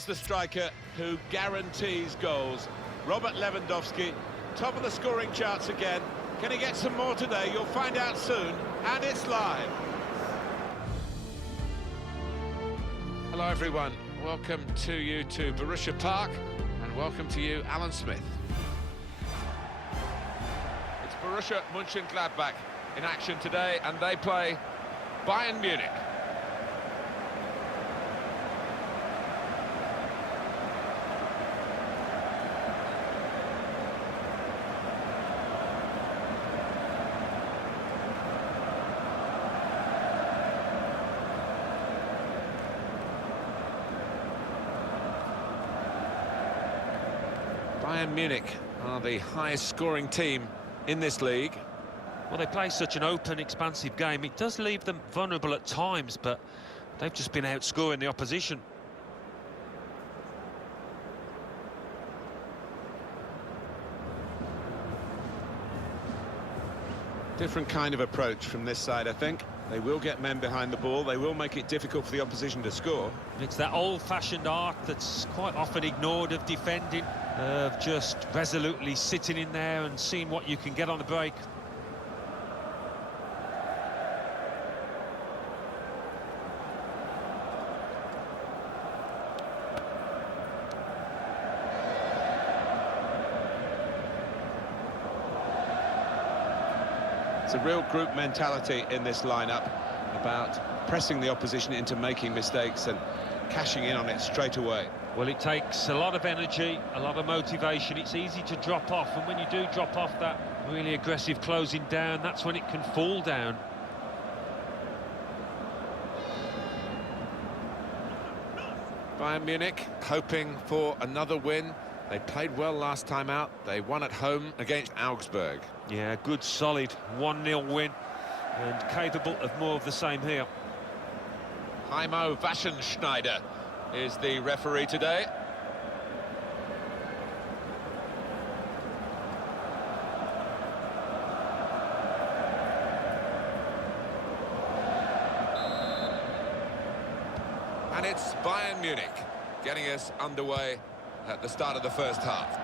is the striker who guarantees goals. Robert Lewandowski, top of the scoring charts again. Can he get some more today? You'll find out soon, and it's live. Hello everyone, welcome to you to Borussia Park, and welcome to you, Alan Smith. It's Borussia Mönchengladbach in action today, and they play Bayern Munich. Bayern Munich are the highest scoring team in this league. Well, they play such an open, expansive game. It does leave them vulnerable at times, but they've just been outscoring the opposition. Different kind of approach from this side, I think. They will get men behind the ball. They will make it difficult for the opposition to score. It's that old-fashioned art that's quite often ignored of defending, of just resolutely sitting in there and seeing what you can get on the break. It's a real group mentality in this lineup about pressing the opposition into making mistakes and cashing in on it straight away. Well, it takes a lot of energy, a lot of motivation. It's easy to drop off, and when you do drop off that really aggressive closing down, that's when it can fall down. Bayern Munich hoping for another win. They played well last time out. They won at home against Augsburg. Yeah, good, solid 1-0 win, and capable of more of the same here. Heimo Waschenschneider is the referee today. And it's Bayern Munich getting us underway at the start of the first half.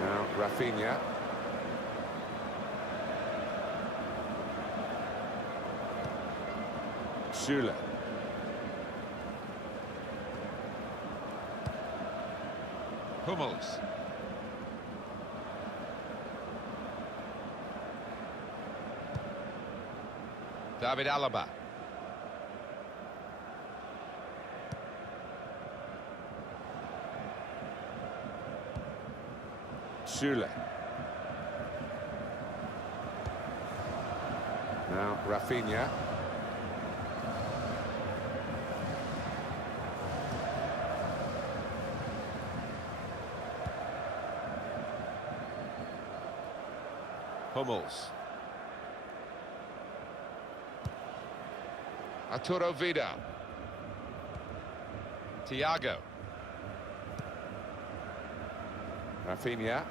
Now Rafinha. Süle. Hummels. David Alaba. Süle. Now Rafinha. Hummels. Arturo Vidal. Thiago. Rafinha.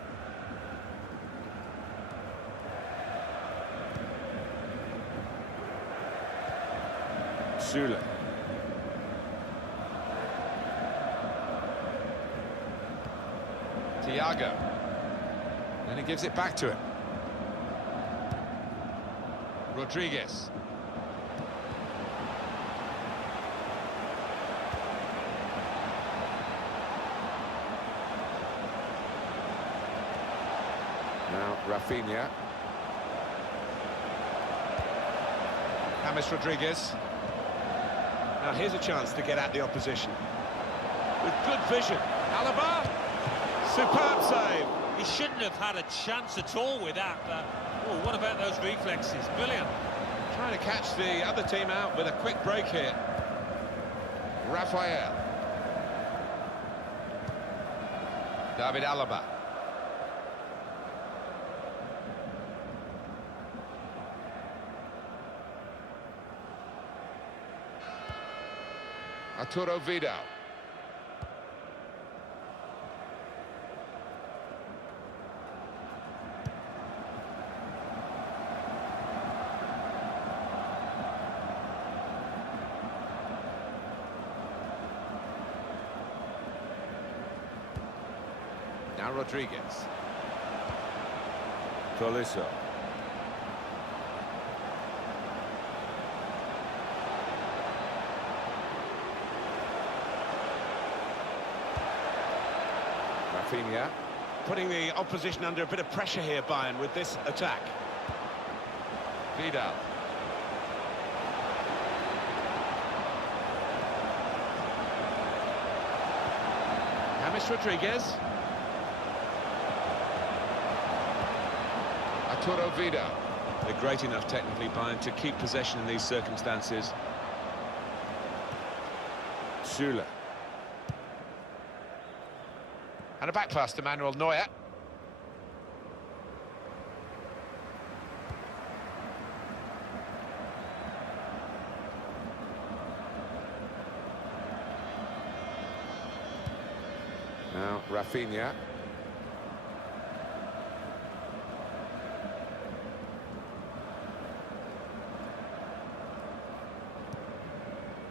Süle. Thiago. And he gives it back to him. Rodriguez. Now Rafinha. James Rodriguez. Now here's a chance to get at the opposition. With good vision. Alaba. Superb save. He shouldn't have had a chance at all with that, but oh, what about those reflexes? Brilliant. Trying to catch the other team out with a quick break here. Rafael. David Alaba. Arturo Vidal. Now Rodriguez. Tolisso. Rafinha. Putting the opposition under a bit of pressure here, Bayern, with this attack. Vidal. James Rodriguez. Arturo Vidal. They're great enough technically, Bayern, to keep possession in these circumstances. Süle. And a back pass to Manuel Neuer. Now Rafinha.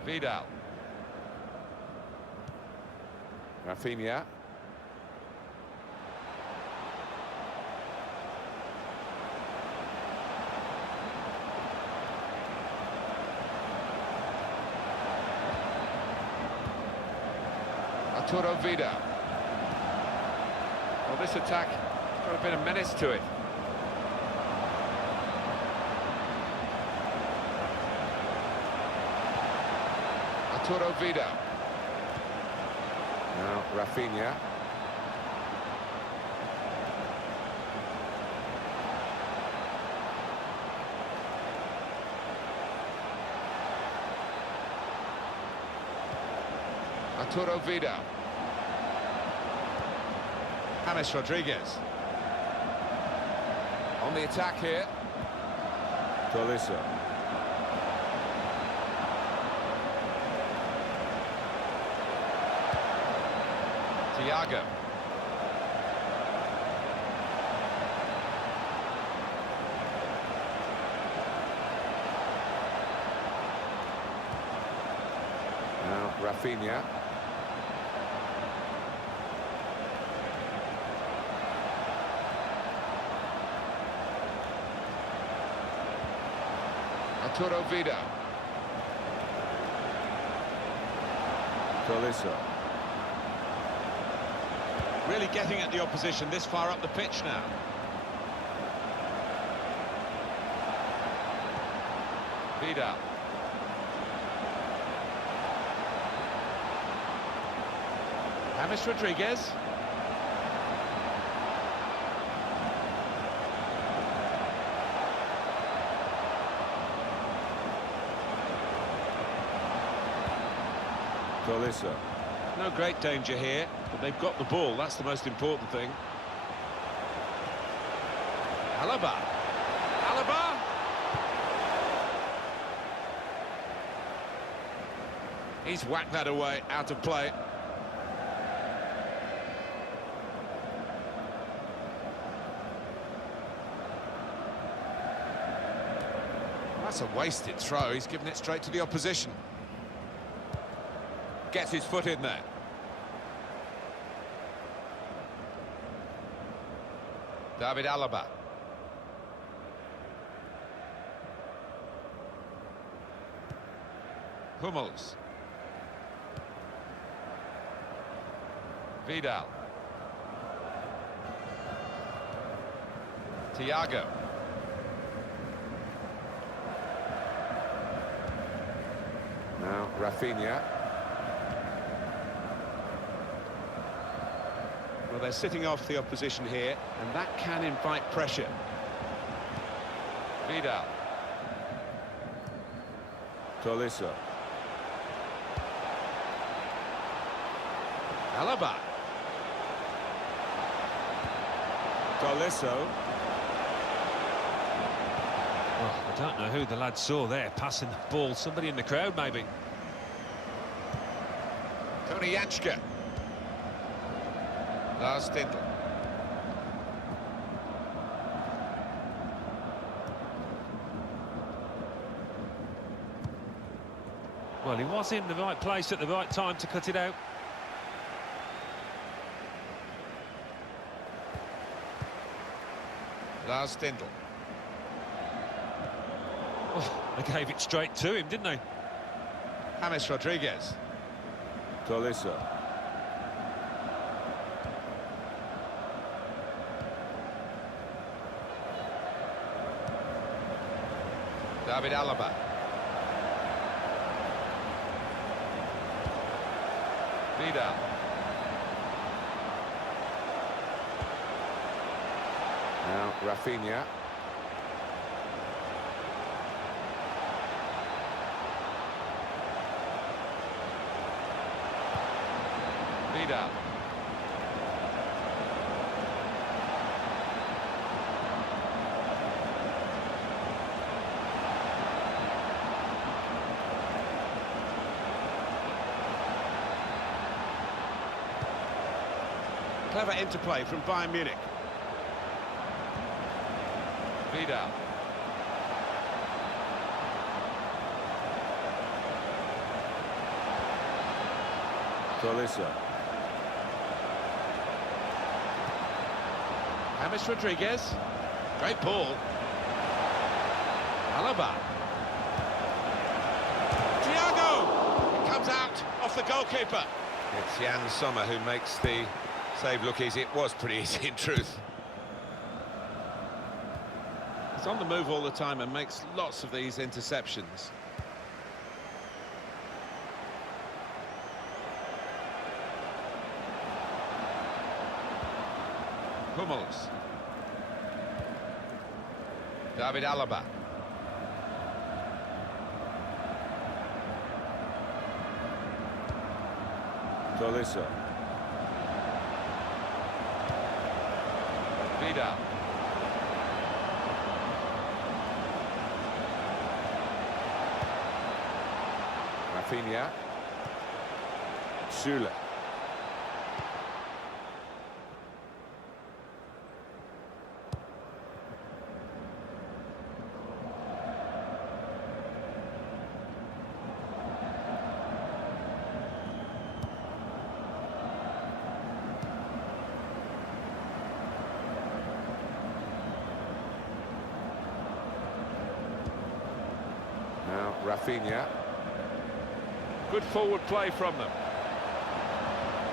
Vidal. Rafinha. Arturo Vidal. Well, this attack has got a bit of menace to it. Arturo Vidal. Now Rafinha. Arturo Vidal. James Rodriguez. On the attack here. Tolisso. Thiago. Now Rafinha. Arturo Vidal. Tolisso. Really getting at the opposition this far up the pitch now. Vidal. James Rodriguez. Tolisso. No great danger here, but they've got the ball. That's the most important thing. Alaba. Alaba. He's whacked that away, out of play. That's a wasted throw. He's given it straight to the opposition. Gets his foot in there. David Alaba. Hummels. Vidal. Thiago. Now Rafinha. Well, they're sitting off the opposition here, and that can invite pressure. Vidal. Tolisso. Alaba. Tolisso. Well, I don't know who the lad saw there passing the ball. Somebody in the crowd, maybe. Tony Janschke. Lars Stindl. Well, he was in the right place at the right time to cut it out. Lars Stindl. Oh, they gave it straight to him, didn't they? James Rodriguez. Tolisso. David Alaba. Vidal. Now Rafinha. Vidal. Clever interplay from Bayern Munich. Vidal. Tolisso. James Rodriguez. Great ball. Alaba. Thiago! It comes out off the goalkeeper. It's Jan Sommer who makes the save look easy. It was pretty easy in truth. He's on the move all the time and makes lots of these interceptions. Hummels. David Alaba. Tolisso. Vidal. Rafinha. Süle. Now Rafinha. Good forward play from them.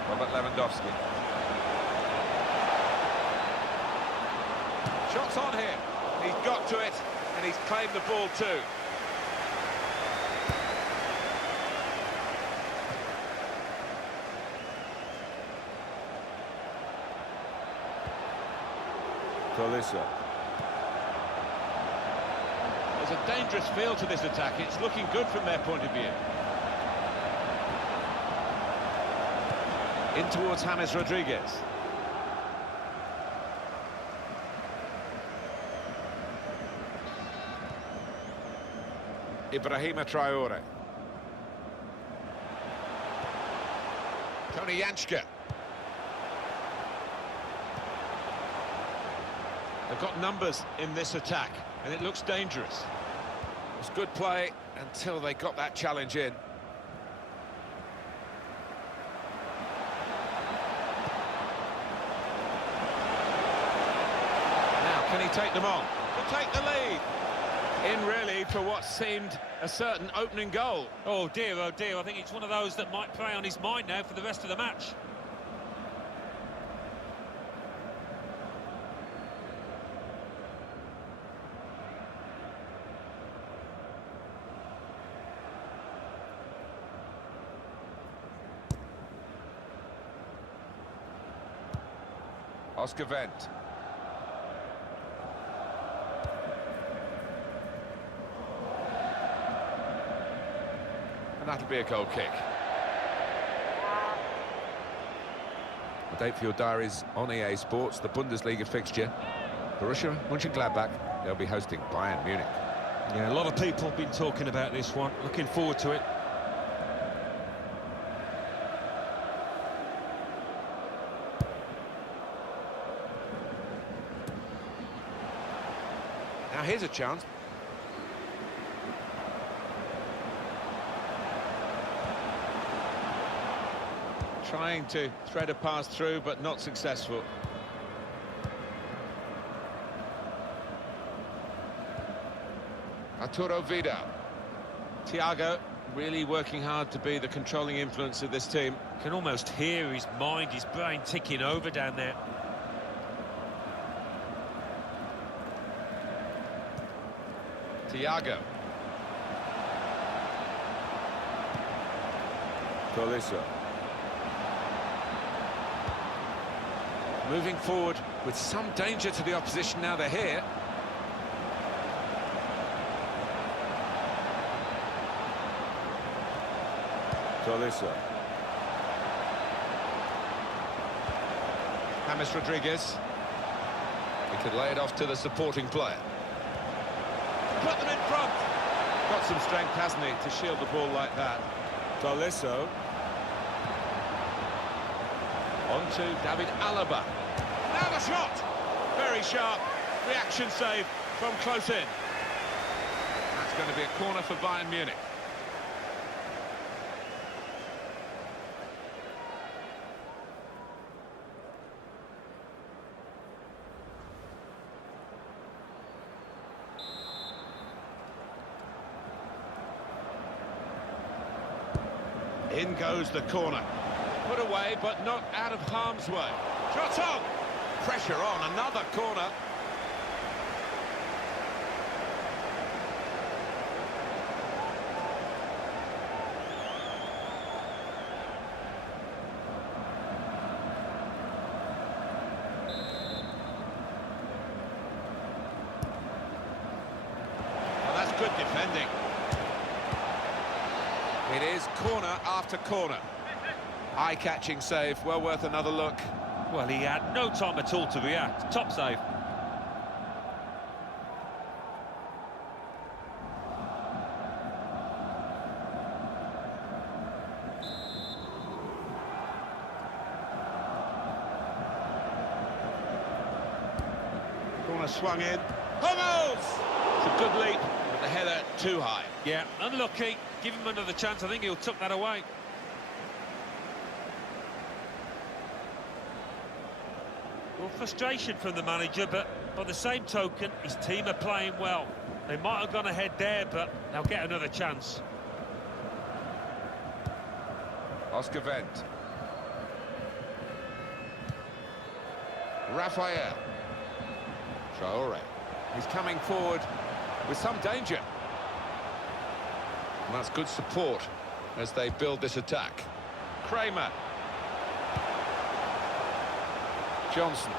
Robert Lewandowski. Shots on here. He's got to it, and he's claimed the ball too. Tolisso. There's a dangerous feel to this attack. It's looking good from their point of view. In towards James Rodriguez. Ibrahima Traore. Tony Janschke. They've got numbers in this attack, and it looks dangerous. It was good play until they got that challenge in. Now, can he take them on? To take the lead. In really for what seemed a certain opening goal. Oh dear, I think it's one of those that might play on his mind now for the rest of the match. Oscar Wendt. And that'll be a goal kick. The date for your diaries on EA Sports, the Bundesliga fixture. Borussia Mönchengladbach, they'll be hosting Bayern Munich. Yeah, a lot of people have been talking about this one. Looking forward to it. Now here's a chance. Trying to thread a pass through, but not successful. Arturo Vidal. Thiago really working hard to be the controlling influence of this team. You can almost hear his mind, his brain ticking over down there. Thiago. Tolisso. Moving forward with some danger to the opposition now they're here. Tolisso. James Rodriguez. He could lay it off to the supporting player. Put them in front. Got some strength, hasn't he, to shield the ball like that. Tolisso. On to David Alaba. Now the shot! Very sharp. Reaction save from close in. That's going to be a corner for Bayern Munich. In goes the corner. Put away, but not out of harm's way. Shot on! Pressure on, another corner. Well, that's good defending. It is corner after corner. Eye-catching save, well worth another look. Well, he had no time at all to react. Top save. Corner swung in. Hummels! It's a good leap, but the header too high. Yeah, unlucky. Give him another chance. I think he'll tuck that away. Well, frustration from the manager, but by the same token, his team are playing well. They might have gone ahead there, but they'll get another chance. Oscar Wendt. Rafael. Traore. He's coming forward with some danger. And that's good support as they build this attack. Kramer. Johnson.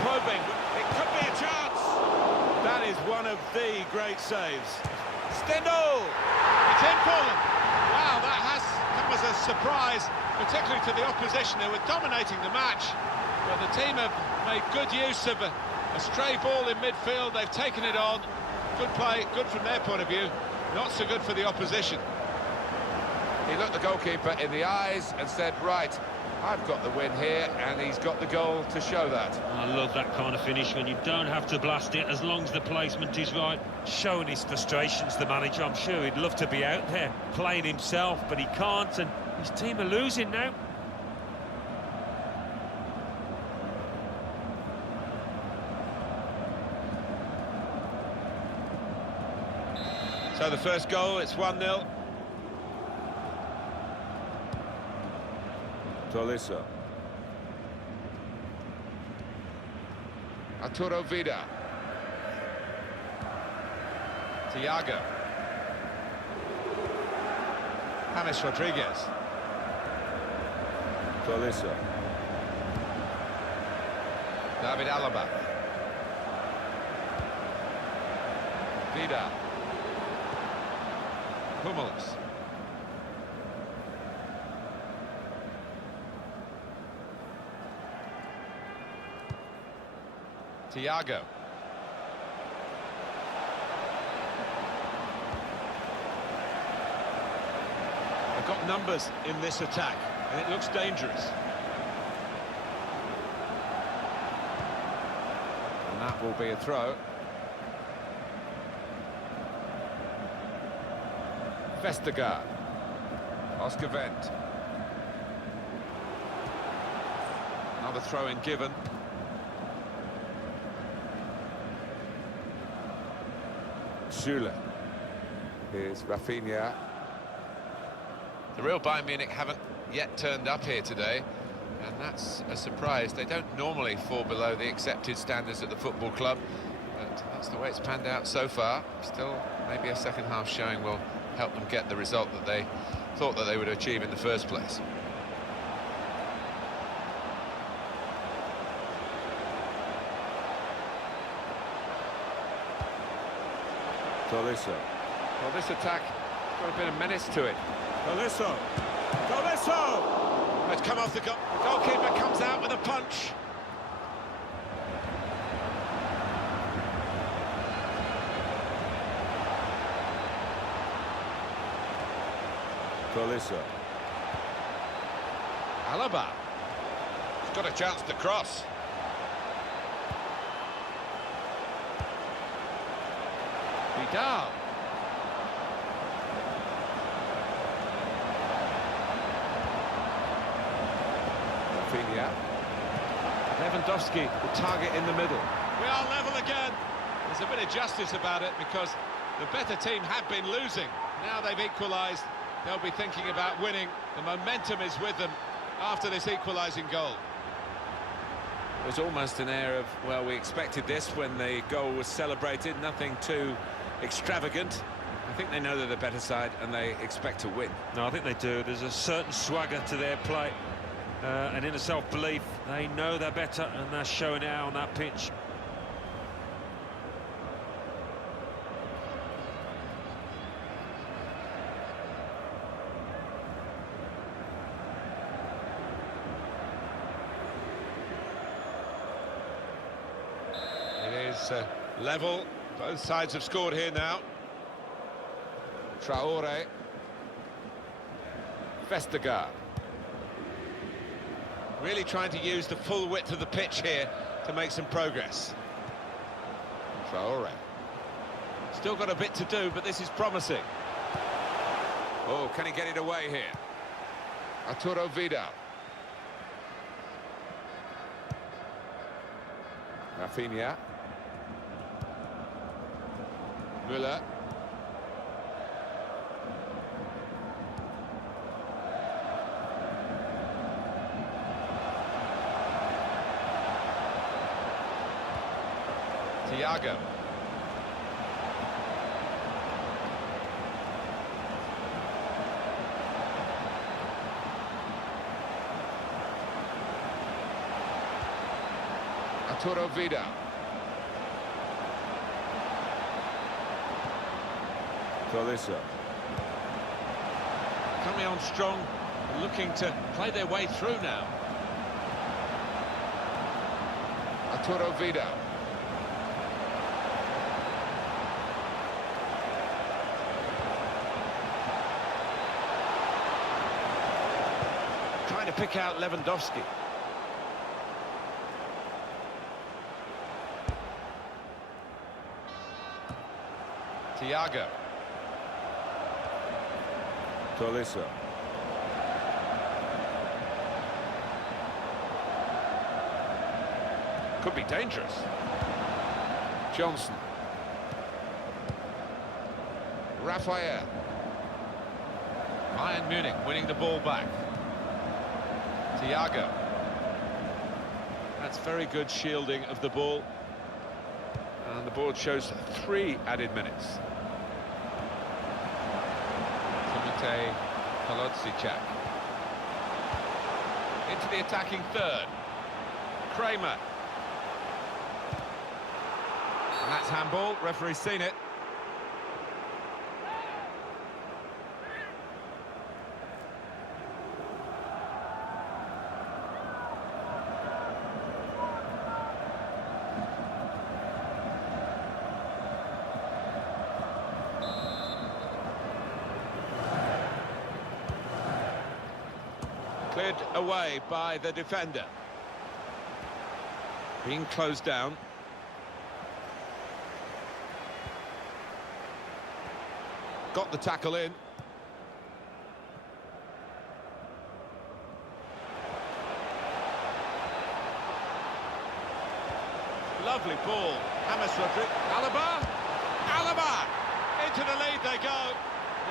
Probing. It could be a chance. That is one of the great saves. Stendhal. It's in for them. Wow, that has come as a surprise, particularly to the opposition who were dominating the match. But the team have made good use of a stray ball in midfield. They've taken it on. Good play, good from their point of view. Not so good for the opposition. He looked the goalkeeper in the eyes and said, right, I've got the win here, and he's got the goal to show that. I love that kind of finish when you don't have to blast it as long as the placement is right. Showing his frustrations, the manager. I'm sure he'd love to be out there playing himself, but he can't, and his team are losing now. So the first goal, it's 1-0. Tolisso. Arturo Vidal. Thiago. James Rodriguez. Tolisso. David Alaba. Vidal. Hummels. Thiago. They've got numbers in this attack, and it looks dangerous. And that will be a throw. Vestergaard. Oscar Wendt. Another throw-in given. Süle. Here's Rafinha. The real Bayern Munich haven't yet turned up here today, and that's a surprise. They don't normally fall below the accepted standards at the football club, but that's the way it's panned out so far. Still, maybe a second half showing will help them get the result that they thought that they would achieve in the first place. Tolisso. Well, this attack got a bit of menace to it. Tolisso! Tolisso! It's come off the goalkeeper, comes out with a punch. Tolisso. Alaba. He's got a chance to cross. Vidal. Rafinha. Lewandowski, the target in the middle. We are level again. There's a bit of justice about it because the better team have been losing. Now they've equalised. They'll be thinking about winning. The momentum is with them after this equalising goal. It was almost an air of, well, we expected this when the goal was celebrated. Nothing too extravagant. I think they know they're the better side and they expect to win. No, I think they do. There's a certain swagger to their play and inner self-belief. They know they're better and they're showing it out on that pitch. It is level. Both sides have scored here now. Traore. Vestergaard. Really trying to use the full width of the pitch here to make some progress. Traore. Still got a bit to do, but this is promising. Oh, can he get it away here? Arturo Vidal. Rafinha. Müller. Thiago. Arturo Vidal. Tolisso. Coming on strong, looking to play their way through now. Arturo Vidal. Trying to pick out Lewandowski. Thiago. Tolisso. Could be dangerous. Johnson. Raphael. Bayern Munich winning the ball back. Thiago. That's very good shielding of the ball. And the board shows 3 added minutes. Timotej Kolodziejczak. Into the attacking third. Kramer. And that's handball. Referee's seen it. Cleared away by the defender. Being closed down. Got the tackle in. Lovely ball. James Rodriguez. Alaba! Into the lead they go.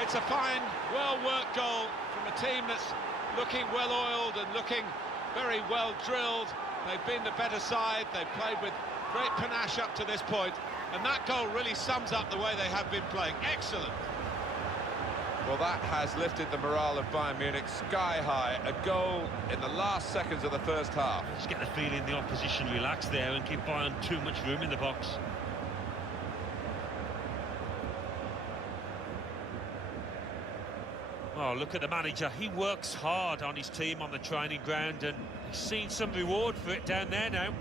It's a fine, well-worked goal from a team that's looking well-oiled and looking very well-drilled. They've been the better side. They've played with great panache up to this point. And that goal really sums up the way they have been playing. Excellent. Well, that has lifted the morale of Bayern Munich sky high. A goal in the last seconds of the first half. Just get the feeling the opposition relaxed there and give Bayern too much room in the box. Oh, look at the manager. He works hard on his team on the training ground, and he's seen some reward for it down there now.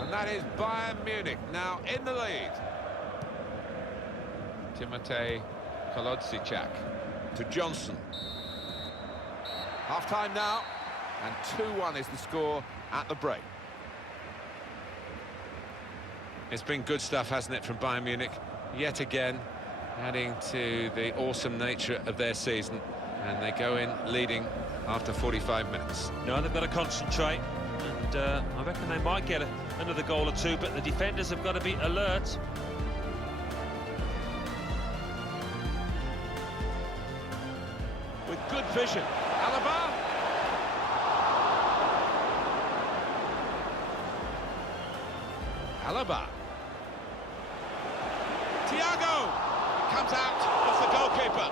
And that is Bayern Munich now in the lead. Timotej Kolodziejczak to Johnson. Half-time now, and 2-1 is the score at the break. It's been good stuff, hasn't it, from Bayern Munich? Yet again, adding to the awesome nature of their season. And they go in leading after 45 minutes. No, they've got to concentrate. And I reckon they might get another goal or two, but the defenders have got to be alert. With good vision. Alaba. Alaba. Thiago comes out off the goalkeeper.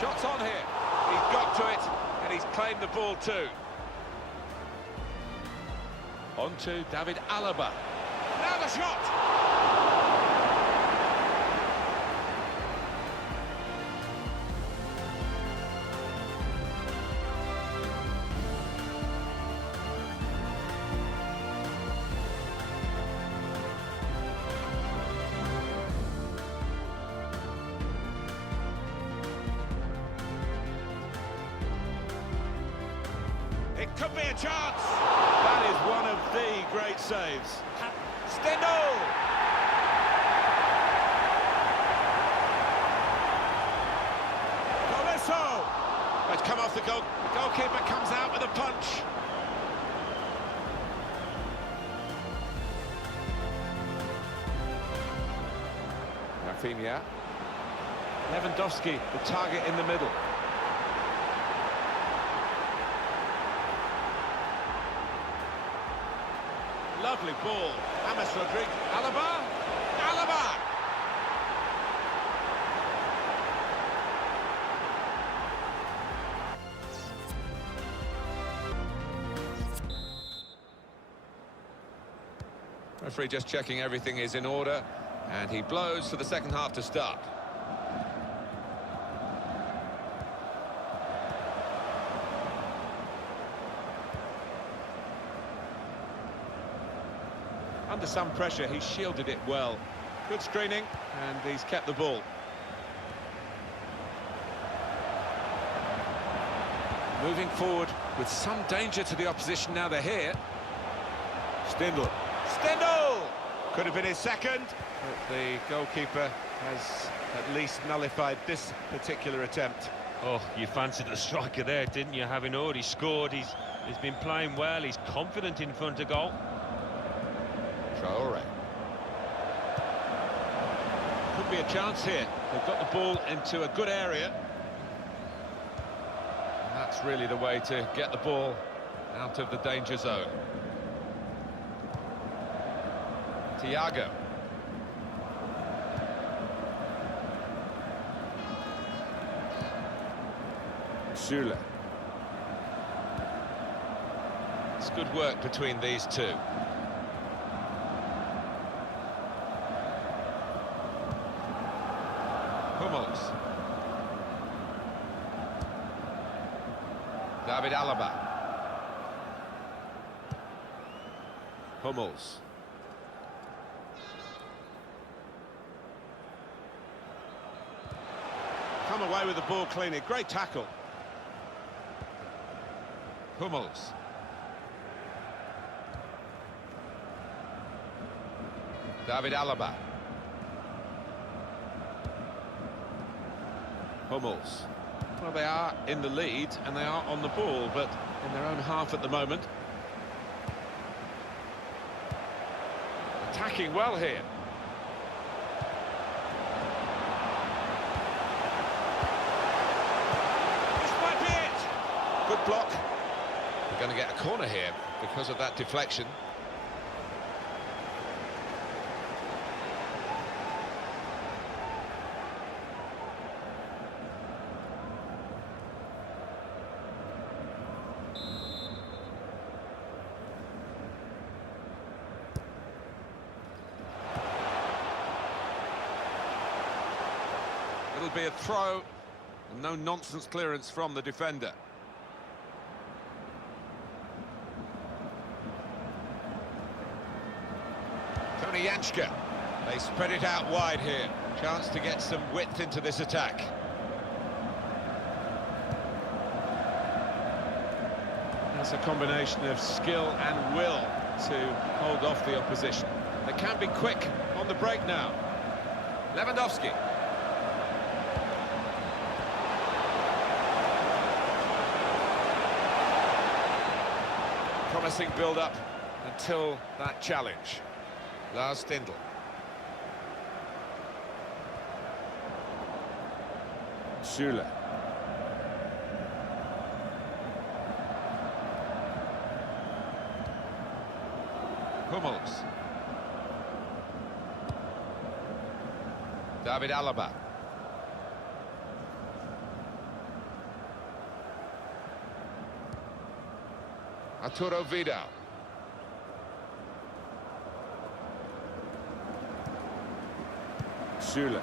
Shots on here. He's got to it, and he's claimed the ball too. On to David Alaba. Now the shot! It could be a chance. That is one of the great saves. Stendhal. Golisso. It's come off the goal. The goalkeeper comes out with a punch. Rafinha. Lewandowski, the target in the middle. Lovely ball. James Rodriguez. Alaba! Referee just checking everything is in order, and he blows for the second half to start. Under some pressure, he shielded it well. Good screening, and he's kept the ball. Moving forward with some danger to the opposition now they're here. Stendhal. Could have been his second, but the goalkeeper has at least nullified this particular attempt. Oh, you fancied the striker there, didn't you? Having already scored, he's been playing well, he's confident in front of goal. Traore. Could be a chance here. They've got the ball into a good area. And that's really the way to get the ball out of the danger zone. Thiago. Süle. It's good work between these two. Hummels. David Alaba. Hummels. Come away with the ball cleanly. Great tackle. Hummels. David Alaba. Hummels. Well, they are in the lead and they are on the ball, but in their own half at the moment. Attacking well here. This might be it. Good block. We're going to get a corner here because of that deflection. It'll be a throw, and no nonsense clearance from the defender. Tony Janschke. They spread it out wide here. Chance to get some width into this attack. That's a combination of skill and will to hold off the opposition. They can be quick on the break now. Lewandowski. Promising build-up until that challenge. Lars Stindl. Süle. Hummels. David Alaba. Arturo Vidal. Süle.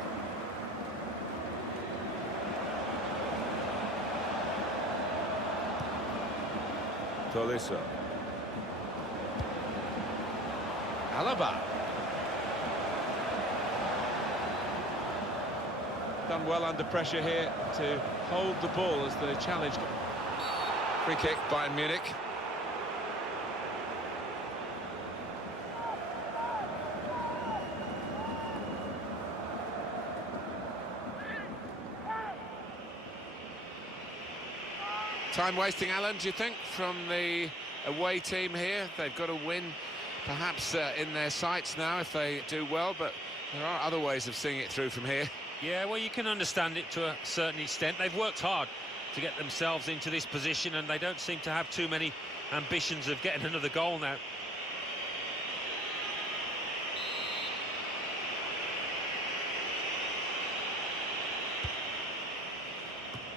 Tolisso. Alaba. Done well under pressure here to hold the ball as the challenge. Free kick, Bayern Munich. Time wasting, Alan, do you think, from the away team here? They've got to win, perhaps in their sights now if they do well, but there are other ways of seeing it through from here. Yeah, well, you can understand it to a certain extent. They've worked hard to get themselves into this position, and they don't seem to have too many ambitions of getting another goal now.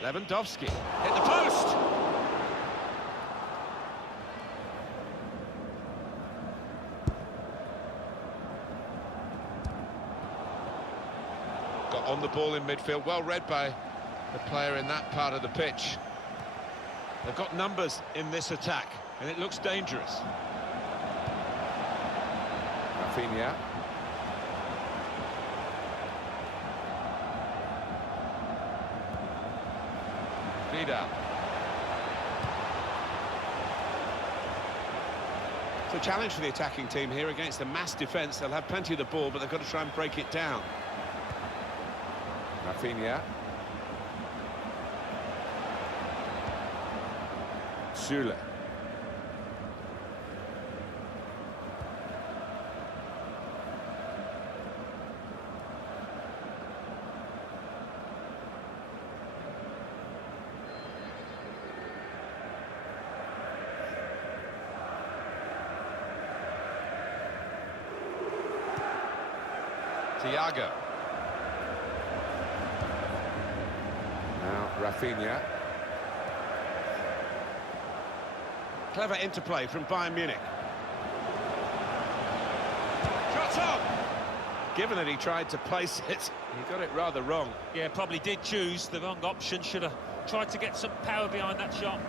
Lewandowski hit the post. Got on the ball in midfield, well read by the player in that part of the pitch. They've got numbers in this attack, and it looks dangerous. Rafinha. Vidal. It's a challenge for the attacking team here against a mass defence. They'll have plenty of the ball, but they've got to try and break it down. Rafinha. Süle. Thiago. Now Rafinha. Clever interplay from Bayern Munich. Shot on! Given that he tried to place it, he got it rather wrong. Yeah, probably did choose the wrong option. Should have tried to get some power behind that shot.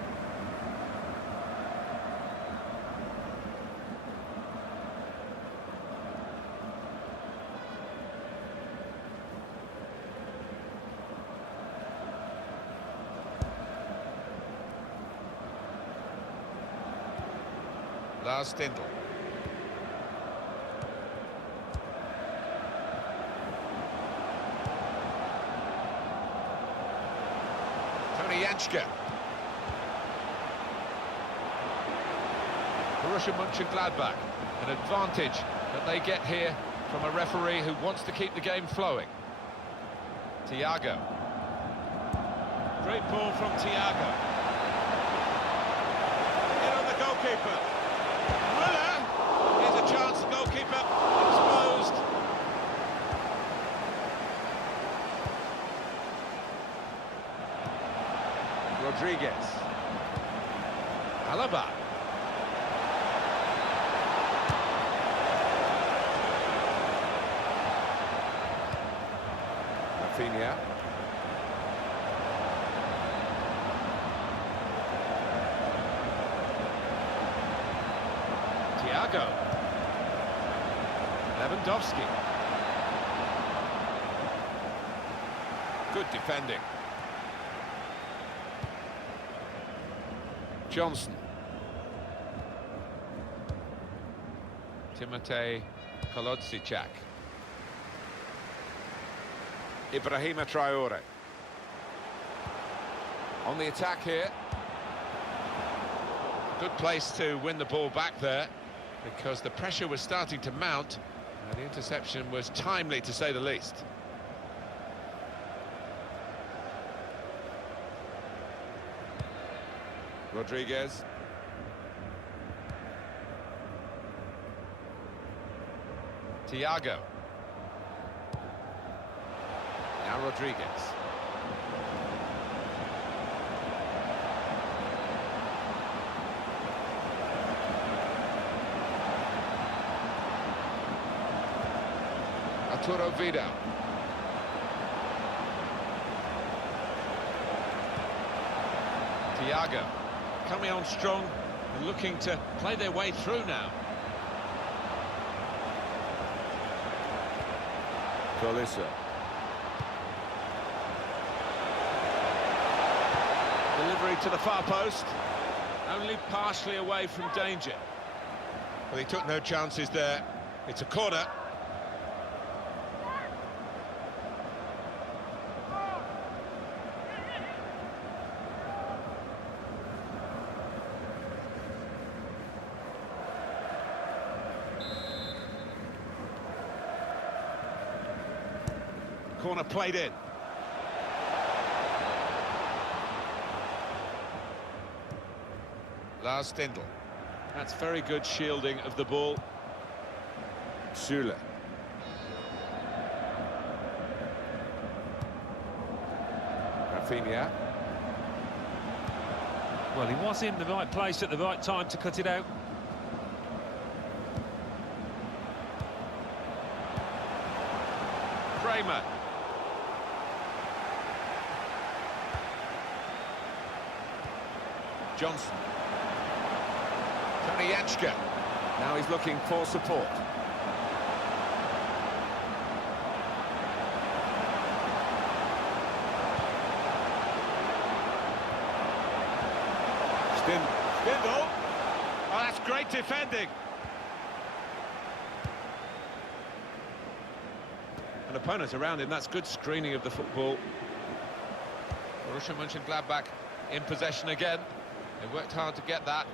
Lars Stindl. Tony Janschke. Borussia Mönchengladbach, an advantage that they get here from a referee who wants to keep the game flowing. Thiago. Great ball from Thiago. In on the goalkeeper. Müller. Here's a chance, the goalkeeper exposed. Rodriguez. Alaba. Rafinha. Thiago. Lewandowski. Good defending. Johnson. Timotej Kolodziejczak. Ibrahima Traore. On the attack here. Good place to win the ball back there, because the pressure was starting to mount. The interception was timely, to say the least. Rodriguez. Thiago. Now Rodriguez. Arturo Vidal. Thiago. Coming on strong and looking to play their way through now. Tolisso. Delivery to the far post. Only partially away from danger. Well, he took no chances there. It's a corner. Corner played in. Lars Stindl. That's very good shielding of the ball. Süle. Rafinha. Well, he was in the right place at the right time to cut it out. Kramer. Johnson. Tony Janschke. Now he's looking for support. Stindl. Oh, that's great defending. An opponent around him, that's good screening of the football. Borussia Mönchengladbach in possession again. They worked hard to get that.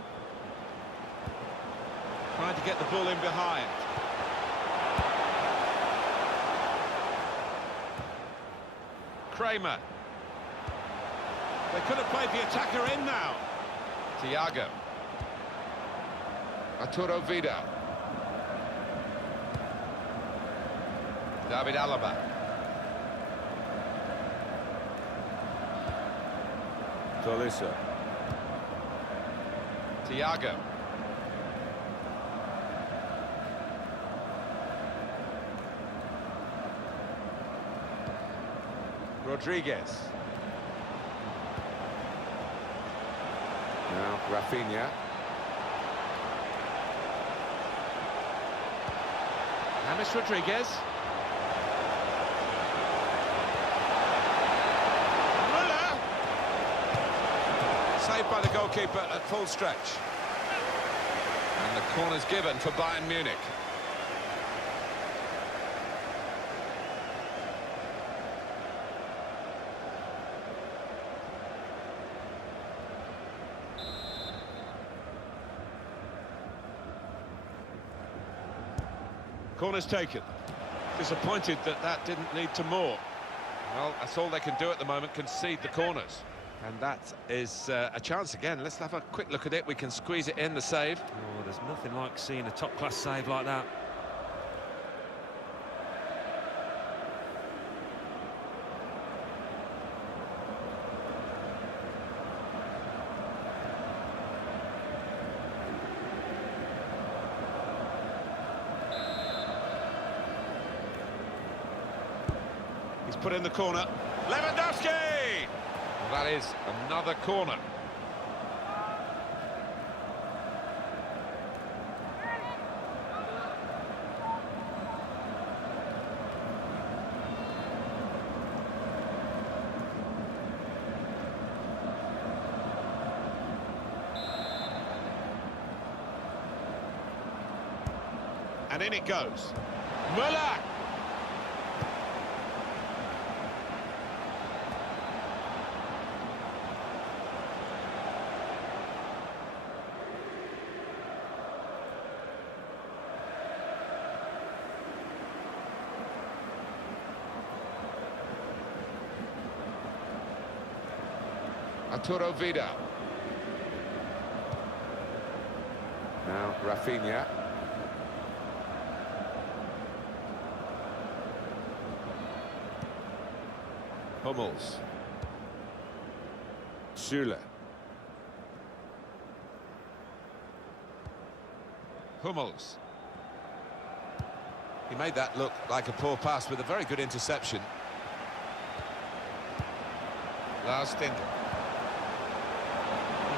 Trying to get the ball in behind. Kramer. They could have played the attacker in now. Thiago. Arturo Vidal. David Alaba. Tolisso. Thiago. Rodriguez. Now Rafinha. James Rodriguez. Müller. Saved by the goalkeeper at full stretch. And And the corner's given for Bayern Munich. Corner's taken. Disappointed that that didn't lead to more. Well, that's all they can do at the moment, concede the corners. And that is a chance again. Let's have a quick look at it. We can squeeze it in, the save. Oh, there's nothing like seeing a top-class save like that. He's put in the corner. Lewandowski! Well, that is another corner. And in it goes. Müller! Arturo Vidal. Now Rafinha. Hummels. Süle. Hummels. He made that look like a poor pass with a very good interception. Lars Stindl.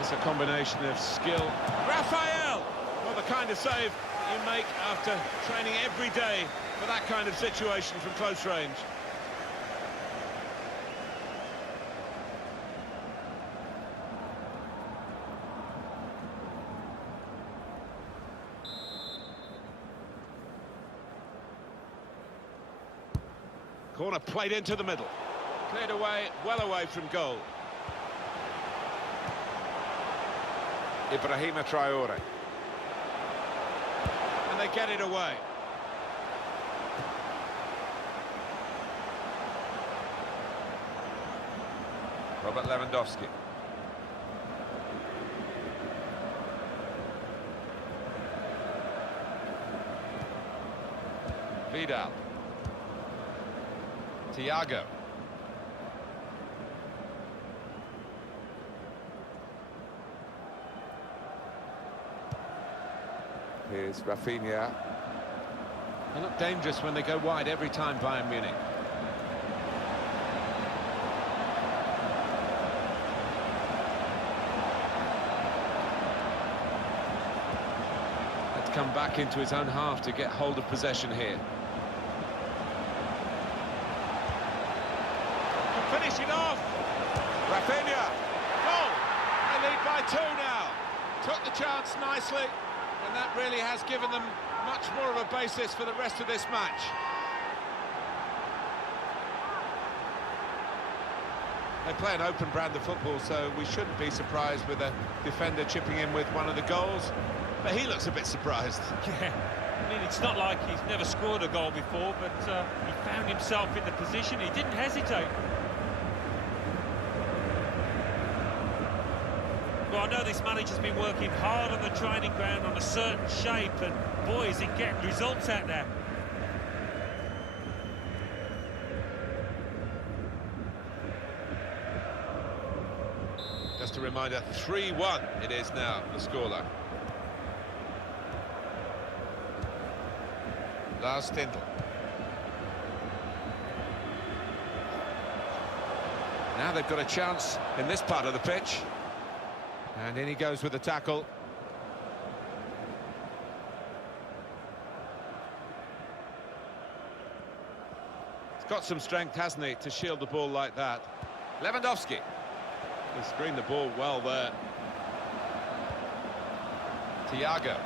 It's a combination of skill. Raphael! Well, the kind of save you make after training every day for that kind of situation from close range. Corner played into the middle. Cleared away, well away from goal. Ibrahima Traore. And they get it away. Robert Lewandowski. Vidal. Thiago. Here's Rafinha. They look dangerous when they go wide every time, Bayern Munich. Let's come back into his own half to get hold of possession here. Finish it off! Rafinha! Goal! They lead by 2 now. Took the chance nicely. And that really has given them much more of a basis for the rest of this match. They play an open brand of football, so we shouldn't be surprised with a defender chipping in with one of the goals. But he looks a bit surprised. Yeah, I mean, it's not like he's never scored a goal before, but he found himself in the position. He didn't hesitate. Well, I know this manager's been working hard on the training ground on a certain shape, and boy, is it getting results out there. Just a reminder, 3-1 it is now, the scoreline. Lars Stindl. Now they've got a chance in this part of the pitch. And in he goes with the tackle. He's got some strength, hasn't he, to shield the ball like that. Lewandowski. He screened the ball well there. Thiago.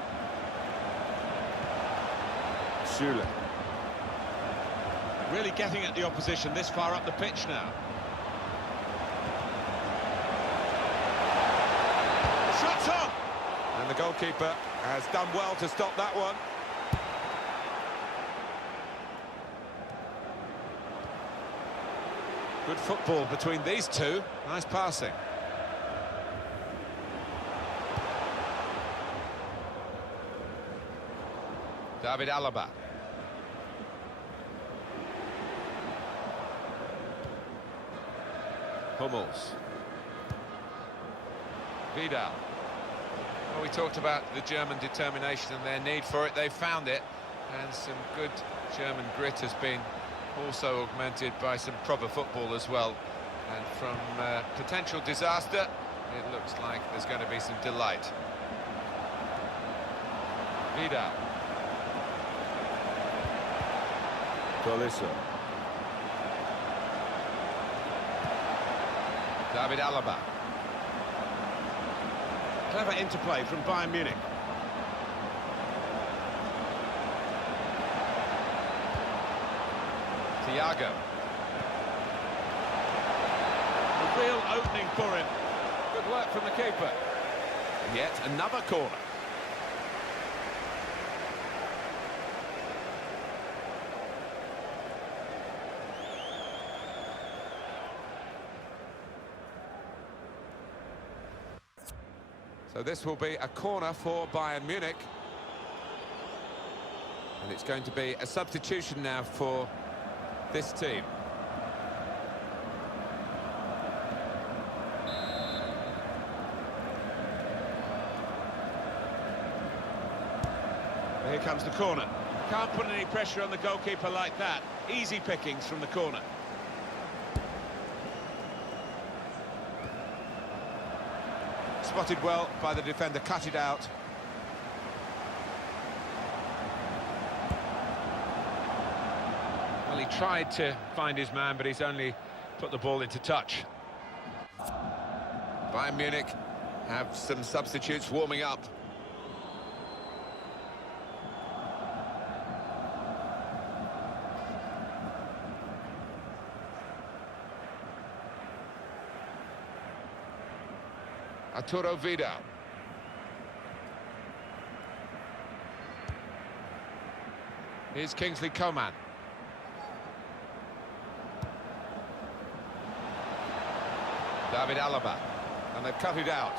Schüller. Really getting at the opposition this far up the pitch now. The shot's on! And the goalkeeper has done well to stop that one. Good football between these two. Nice passing. David Alaba. Hummels. Vidal. Well, we talked about the German determination and their need for it. They found it, and some good German grit has been also augmented by some proper football as well. And from potential disaster, it looks like there's going to be some delight. Vidal. David Alaba. Clever interplay from Bayern Munich. Thiago. A real opening for him. Good work from the keeper. Yet another corner. So this will be a corner for Bayern Munich. And it's going to be a substitution now for this team. Here comes the corner. Can't put any pressure on the goalkeeper like that. Easy pickings from the corner. Spotted well by the defender, cut it out. Well, he tried to find his man, but he's only put the ball into touch. Bayern Munich have some substitutes warming up. Arturo Vidal. Here's Kingsley Coman. David Alaba. And they've cut it out.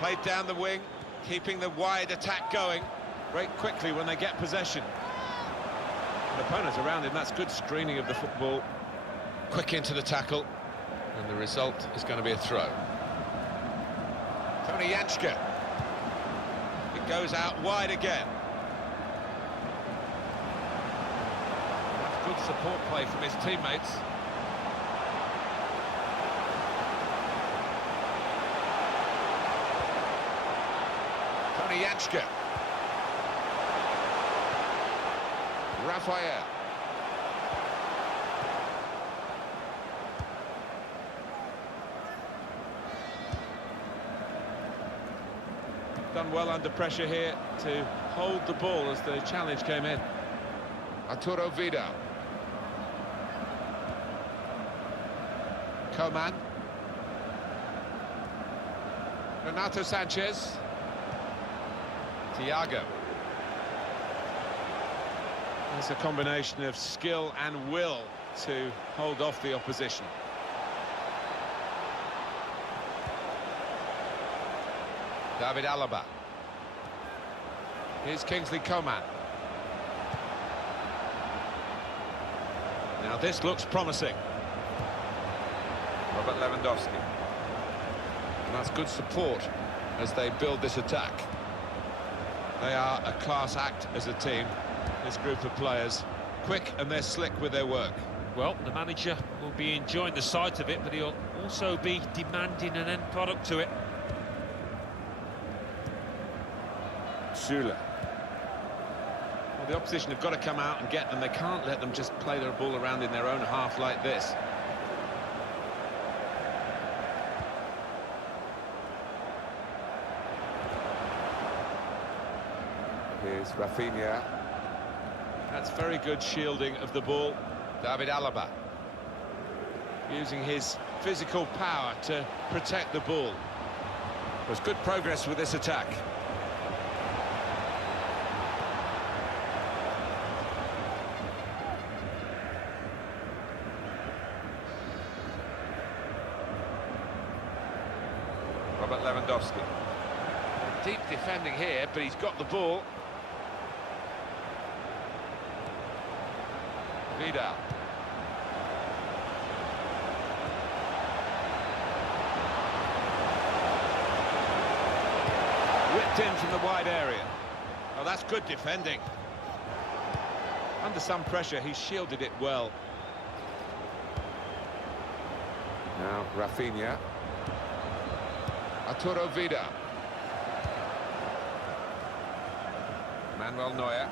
Played down the wing, keeping the wide attack going. Break quickly when they get possession. The opponents around him, that's good screening of the football. Quick into the tackle. And the result is going to be a throw. Tony Janschke. It goes out wide again. That's good support play from his teammates. Tony Janschke. Raphael. Done well under pressure here to hold the ball as the challenge came in. Arturo Vidal. Coman. Renato Sanchez. Thiago. It's a combination of skill and will to hold off the opposition. David Alaba. Here's Kingsley Coman. Now this looks promising. Robert Lewandowski. And that's good support as they build this attack. They are a class act as a team, this group of players. Quick and they're slick with their work. Well, the manager will be enjoying the sight of it, but he'll also be demanding an end product to it. Schüller. Well, the opposition have got to come out and get them. They can't let them just play their ball around in their own half like this. Here's Rafinha. That's very good shielding of the ball. David Alaba. Using his physical power to protect the ball. There's good progress with this attack. Robert Lewandowski. Deep defending here, but he's got the ball. Vidal. Whipped in from the wide area. Oh, that's good defending. Under some pressure, he shielded it well. Now Rafinha. Arturo Vidal. Manuel Neuer.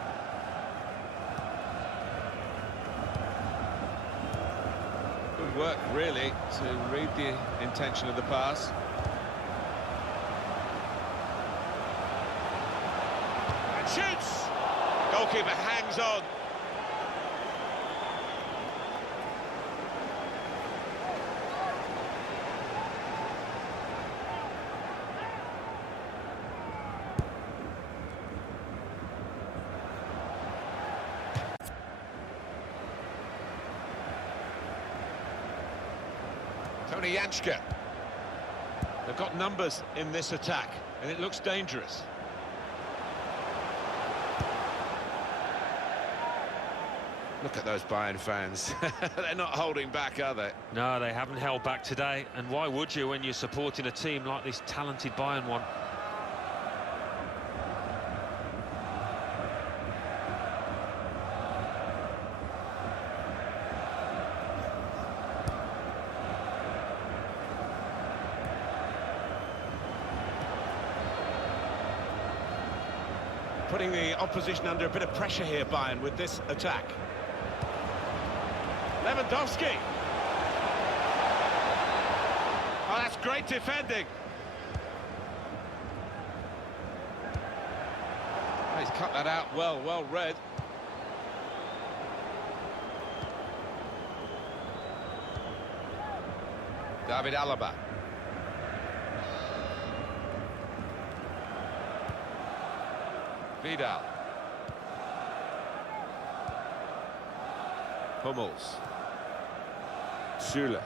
Good work, really, to read the intention of the pass. And shoots! Goalkeeper hangs on. Tony Janschke. They've got numbers in this attack, and it looks dangerous. Look at those Bayern fans. They're not holding back, are they? No, they haven't held back today. And why would you when you're supporting a team like this talented Bayern one? Putting the opposition under a bit of pressure here, Bayern, with this attack. Lewandowski. Oh, that's great defending. Oh, he's cut that out well read. David Alaba. Vidal. Hummels. Süle.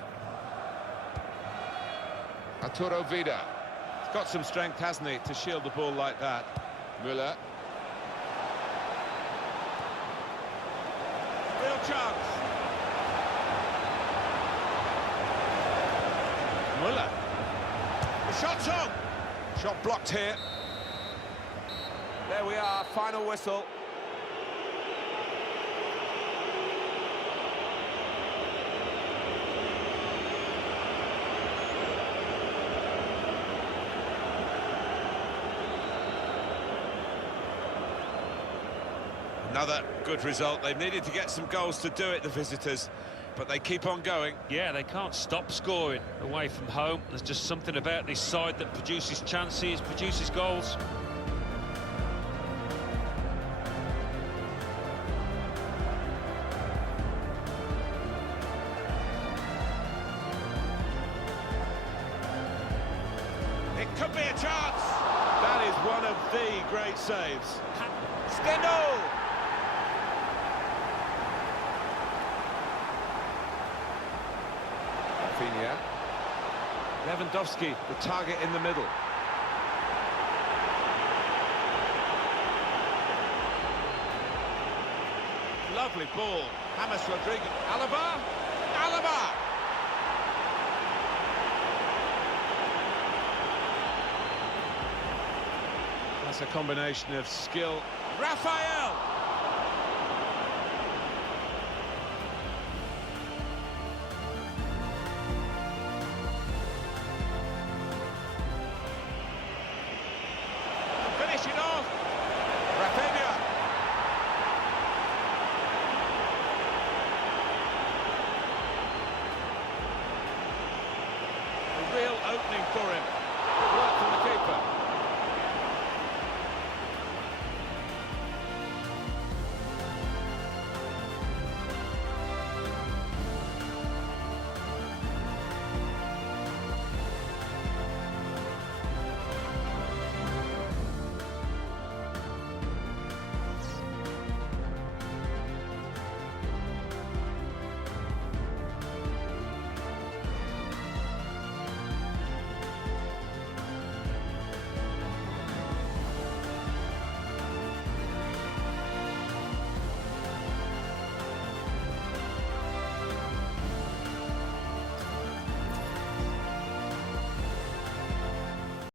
Arturo Vidal. He's got some strength, hasn't he, to shield the ball like that. Müller. Real chance. Müller. The shot's on. Shot blocked here. There we are, final whistle. Another good result. They've needed to get some goals to do it, the visitors, but they keep on going. Yeah, they can't stop scoring away from home. There's just something about this side that produces chances, produces goals. It could be a chance. That is one of the great saves. Stendhal! Rafinha. Lewandowski, the target in the middle. Lovely ball. James Rodriguez. Alaba! Alaba! That's a combination of skill. Raphael! Finish it off! Rafinha! A real opening for him. Good work from the keeper.